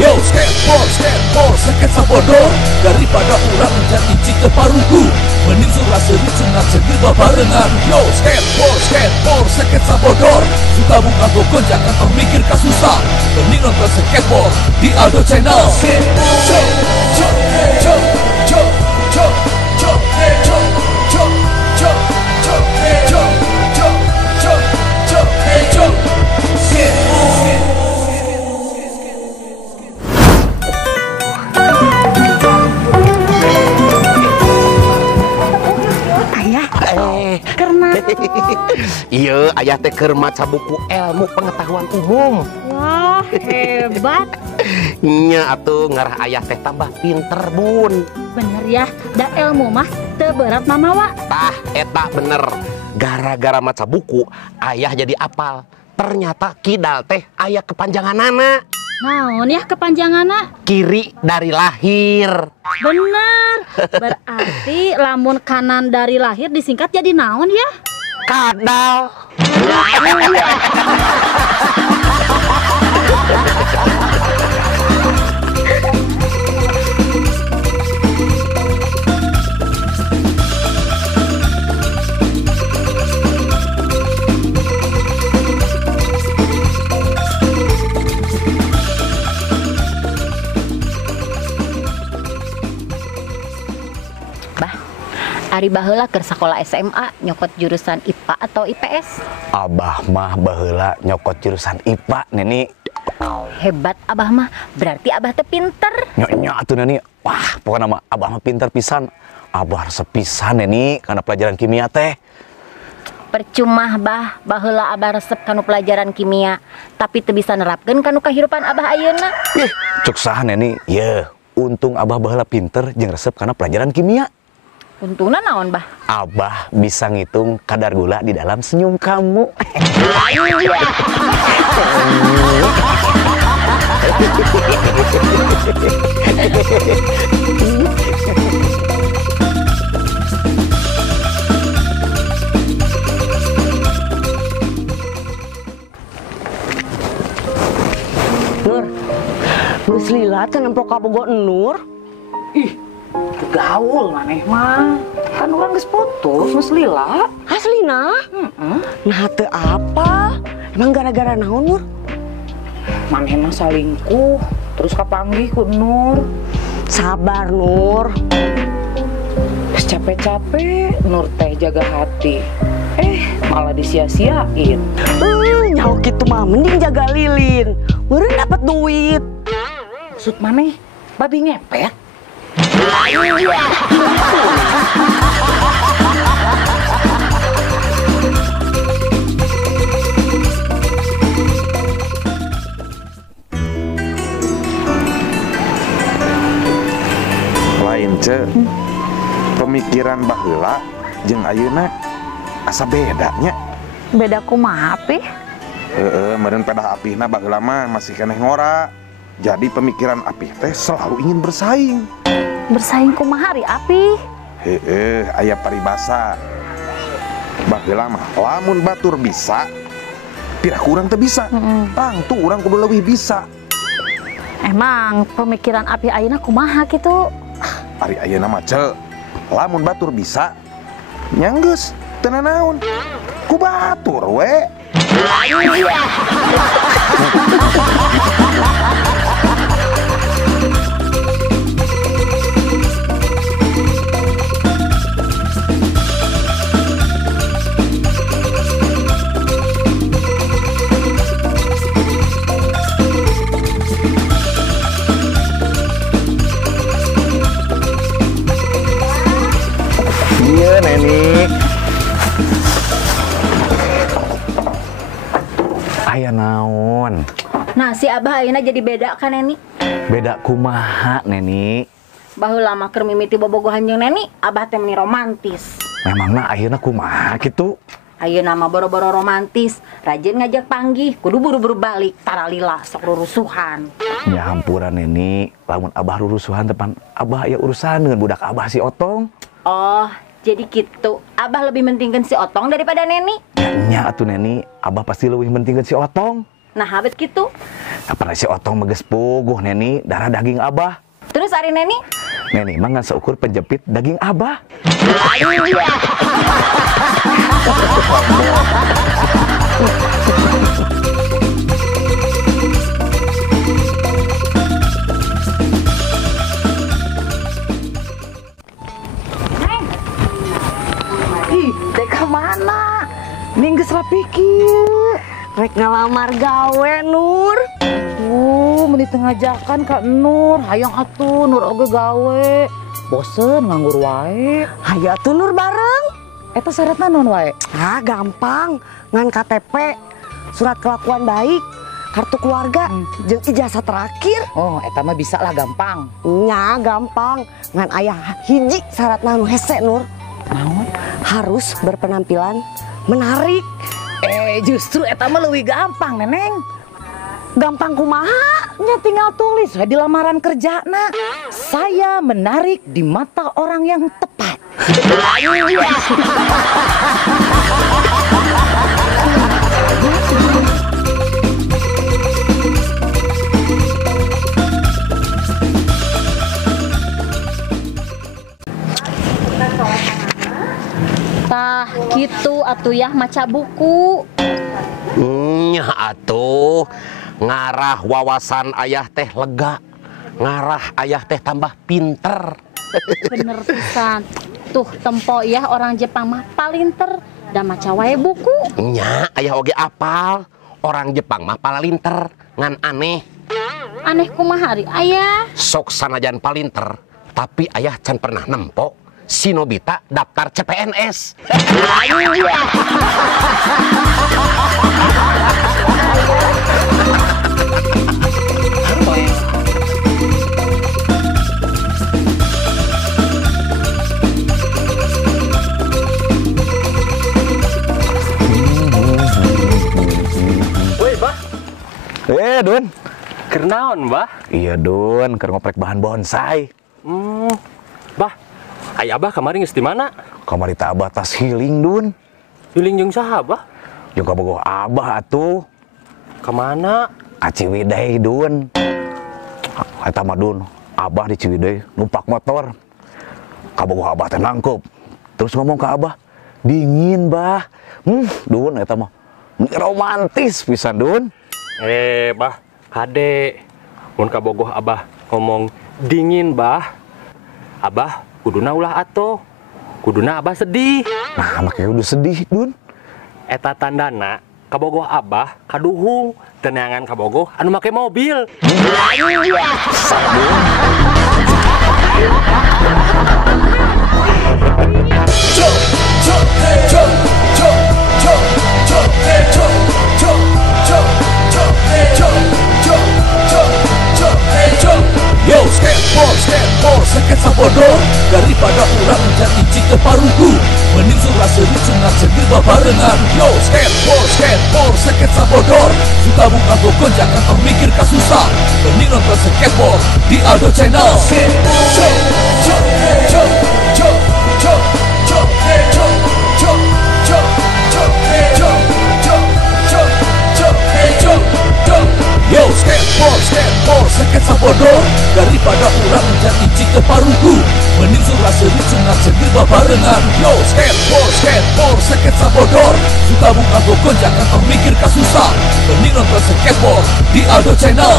Yo skateboard sketsa bodoh daripada orang jadi cinta paruku. Mending surah seri cengat segil babarengan. Yo skateboard sketsa bodoh. Suka buka gokon jangan termikir kasusah. Mending nonton skateboard di Aldo Channel. Iya, ayah teh keur maca buku ilmu pengetahuan umum. Wah, hebat. Nya atuh ngarah ayah teh tambah pinter, Bun. Bener ya, da ilmu mah teu berat mamawa. Tah, eta bener. Gara-gara maca buku, ayah jadi apal. Ternyata kidal teh ayah kepanjanganana. Naon ya kepanjanganna? Kiri dari lahir. Bener. Berarti lamun kanan dari lahir disingkat jadi naon ya? Kadal. Ari baheula keur sakola SMA nyokot jurusan IPA atau IPS? Abah mah baheula nyokot jurusan IPA, Neni. Hebat Abah mah, berarti Abah teh pinter. Nyonya atuh Neni. Wah, pokoknya mah Abah mah pinter pisan. Abah resep pisan Neni karena pelajaran kimia teh. Percuma baheula Abah resep kanu pelajaran kimia, tapi teu bisa nerapkeun kanu kahirupan Abah ayeuna. Cuk saha Neni? Ye, untung Abah baheula pinter jeung resep karena pelajaran kimia. Untungna naon, Bah? Abah bisa ngitung kadar gula di dalam senyum kamu. Nur, geus lila teh nempok kabogo Nur. Ih, gaul maneh mah. Kan orang geus putus, geus lila. Aslina? Nah teu apa? Emang gara-gara naon Nur? Maneh mah salingkuh, terus kapanggih ku Nur. Sabar Nur. Geus capek-capek Nur teh jaga hati. Malah disia-siain. Nyaho kitu mah mending jaga lilin. Meureun dapat duit. Maksud maneh babi ngepet? Lain pemikiran baheula jeung ayeuna asa bedanya. Beda kumaha apih? Meureun pedah apihna baheula mah masih keneh ngora. Jadi pemikiran apih teh selalu ingin bersaing. Bersaing kumaha ari apih? Aya paribasa. Baheula mah lamun batur bisa, pirah kurang teu bisa. Tangtu urang kudu leuwih bisa. Emang pemikiran apih ayeuna kumaha kitu? Ari ayeuna mah lamun batur bisa, nyanggeus teu nanaon. Ku batur we. Iya, Neni. Aya naon? Nah, si Abah ayeuna jadi beda kan Neni? Beda kumaha, Neni? Baheula mah keur mimiti bobogohan jeung Neni, Abah teh meni romantis. Memangna ayeuna kumaha kitu? Ayeuna mah boro-boro romantis, rajin ngajak panggih, kudu buru-buru balik, tara lila sok rurusuhan. Ya hampuran Neni, lamun Abah rurusuhan depan Abah aya urusan dengan budak Abah si Otong. Oh, jadi gitu. Abah lebih mentingkan si Otong daripada Neni? Nya atuh Neni, Abah pasti lebih mentingkan si Otong. Nah, habet gitu. Apa si Otong meges puguh Neni darah daging Abah. Terus ari Neni? Neni mah ngan seukur penjepit daging Abah. Ih, teh kemana? Ningges rapikir. Rek ngalamar gawe Nur. Meni tengah jakan Kak Nur. Hayang atuh Nur oge gawe. Bosen nganggur wae. Hayu atuh Nur bareng. Eta syaratna naon wae? Ah, gampang. Ngan KTP, surat kelakuan baik, kartu keluarga, jeung ijazah terakhir. Oh, eta mah bisa lah gampang. Nya gampang. Ngan aya hiji syaratna nu hese Nur. Naon? Harus berpenampilan menarik. Justru eta mah leuwih gampang, Neneng. Gampang kumaha? Nya tinggal tulis di lamaran kerjana. Saya menarik di mata orang yang tepat. Tah, gitu atuh ya maca buku. Nya atuh ngarah wawasan ayah teh lega, ngarah ayah teh tambah pinter. Bener pisan. Tuh tempo ya orang Jepang mah palinter da maca wae buku. Nya ayah oge apal, orang Jepang mah palinter ngan aneh. Aneh kumaha ari aya? Sok sanajan palinter, tapi ayah can pernah nempo si Nobita daftar CPNS. Woi, Bah. Dun. Keur naon, Bah? Iya Dun, keur ngoprek bahan bonsai. Bah, aya Abah kemarin geus di mana? Kamari teh Abah tas healing Dun. Healing jeung saha, Bah? Jeung kabogoh Abah atuh. Kemana? Ka Ciwidey Dun. Eta mah Dun, Abah di Ciwidey numpak motor. Kabogoh Abah teh nangkep. Terus ngomong ke Abah, dingin Bah. Dun eta mah romantis pisan Dun. Bah, hade. Mun kabogoh Abah ngomong dingin, Bah. Abah kuduna ulah atuh. Kuduna Abah sedih. Nah, makanya udah sedih Dun. Eta tandana kabogoh Abah kaduhung teneangan kabogoh anu make mobil. Yo, skateboard, sketsa bodoh. Daripada urang menjadi cinta paruku, mending surah serucu ngan cendir babarengan. Yo, skateboard, sketsa bodoh. Suka buka gokon, jangan kau mikir kasusah. Mending nonton skateboard di Aldo Channel. Yo, skateboard, sketsa bodoh. Daripada urang menjadi cinta paruku, mending surah serucu ngan cendir babarengan. Yo, skateboard, sketsa bodoh. Suka buka gokon, jangan kau mikir kasusah. Mending nonton skateboard di Aldo Channel.